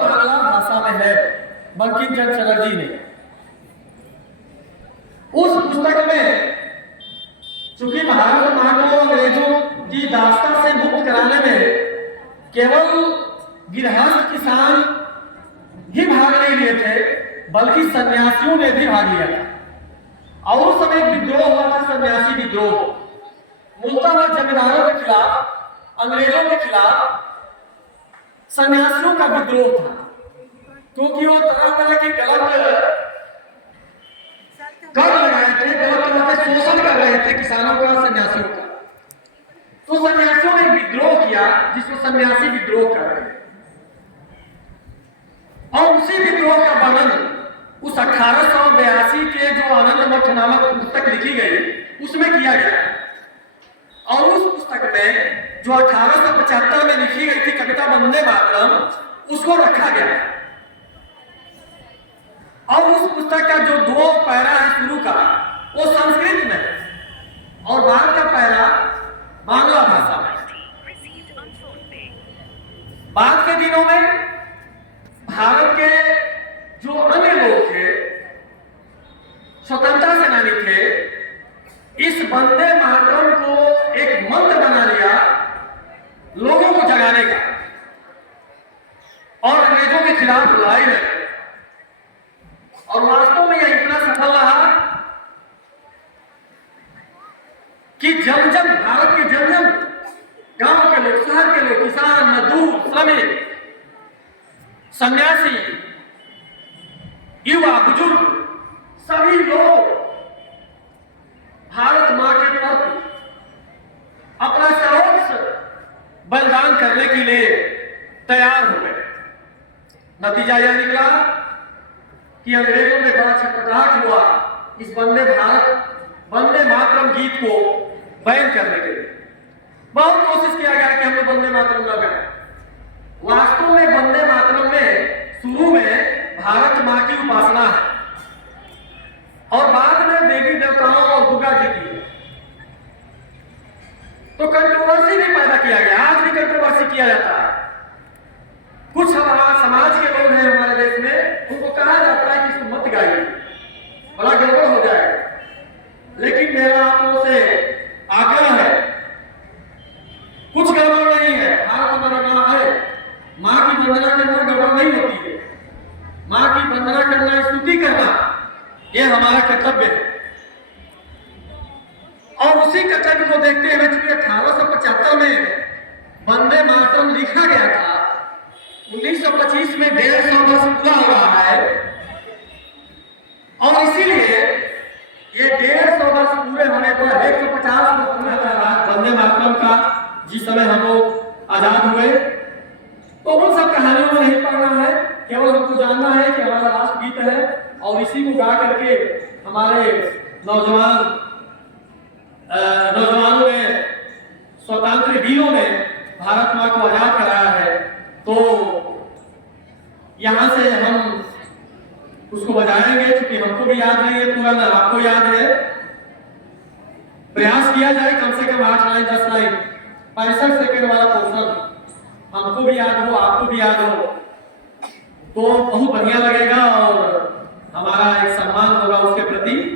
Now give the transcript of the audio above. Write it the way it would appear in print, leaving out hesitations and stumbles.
बांग्ला भाषा में है, बंकिम चंद्र चटर्जी ने। उस पुस्तक में चूंकि भारत मां को अंग्रेजों की दास्ता से मुक्त कराने में केवल गृहस्थ किसान ही भाग नहीं लिए थे, बल्कि सन्यासियों ने भी भाग लिया था। और उस समय एक विद्रोह हुआ था, सन्यासी विद्रोह। मूलतः वह जमींदारों के खिलाफ, अंग्रेजों के खिलाफ सन्यासियों का विद्रोह था, क्योंकि वो तरह तरह के गलत कर रहे थे, गलत तरह से शोषण कर रहे थे किसानों का, सन्यासियों का। तो सन्यासियों ने विद्रोह किया, जिसको सन्यासी विद्रोह कर रहे हैं। और उसी विद्रोह का वर्णन उस 1882 के जो आनंद मठ नामक पुस्तक लिखी गई उसमें किया गया। और उस पुस्तक में जो 1875 में लिखी गई थी कविता वंदे मातरम, उसको रखा गया। और उस पुस्तक का जो 2 पैरा है शुरू का, वो संस्कृत में है और बाद का पैरा बांग्ला भाषा में। बाद के दिनों में भारत के जो अन्य लोग थे, स्वतंत्रता सेनानी थे, इस वंदे मातरम को एक मंत्र बना लिया लोगों को जगाने का और अंग्रेजों के खिलाफ लड़ाई लड़ी। और वास्तव में यह इतना सफल रहा कि जब जब भारत के जब जब गांव के लोग, शहर के लोग, किसान, मजदूर, श्रमिक, सन्यासी, युवा, बुजुर्ग, सभी लोग भारत मां के प्रति अपना सर्वोच्च बलिदान करने के लिए तैयार हो गए। नतीजा यह निकला कि अंग्रेजों में बड़ा छटपटाहट हुआ इस वंदे मातरम गीत को बैन करने के लिए। बहुत कोशिश किया गया कि हम लोग वंदे मातरम न गाएं। वास्तव में वंदे मातरम में शुरू में भारत मां की उपासना है और बाद में देवी देवताओं और दुर्गा जी की। तो कंट्रोवर्सी भी पैदा किया गया, आज भी कंट्रोवर्सी किया जाता है। कुछ हमारा समाज के लोग हैं हमारे देश में, उनको कहा जाता है कि इसको मत गाइए, बड़ा गड़बड़ हो जाएगा। लेकिन मेरा आप लोगों से आग्रह है, कुछ गड़बड़ नहीं है। भारत हमारा मां है, मां की वंदना करना गड़बड़ नहीं होती है। मां की वंदना करना, स्तुति करना, यह हमारा कर्तव्य है। और उसी कर्तव्य को देखते हुए चूंकि 1875 में वंदे मातरम लिखा गया था, 1925 में 150 वर्ष पूरा हो रहा है और इसीलिए ये 150 वर्ष पूरे होने पर 150 वर्ष पूरा कर रहा है वंदे मातरम का, जिस समय हम लोग आजाद हुए। तो उन सब कहानियों में नहीं पढ़ना है, केवल हमको जानना है कि हमारा राष्ट्र गीत है और इसी को गा करके हमारे नौजवानों ने, स्वतंत्र वीरों ने भारत मां को आजाद कराया है। तो यहां से हम उसको बजाएंगे, क्योंकि हमको भी याद नहीं है पूरा, ना आपको याद है। प्रयास किया जाए कम से कम 8 लाइन 10 लाइन 65 सेकंड वाला पोर्शन हमको भी याद हो, आपको भी याद हो, तो बहुत बढ़िया लगेगा और हमारा एक सम्मान होगा उसके प्रति।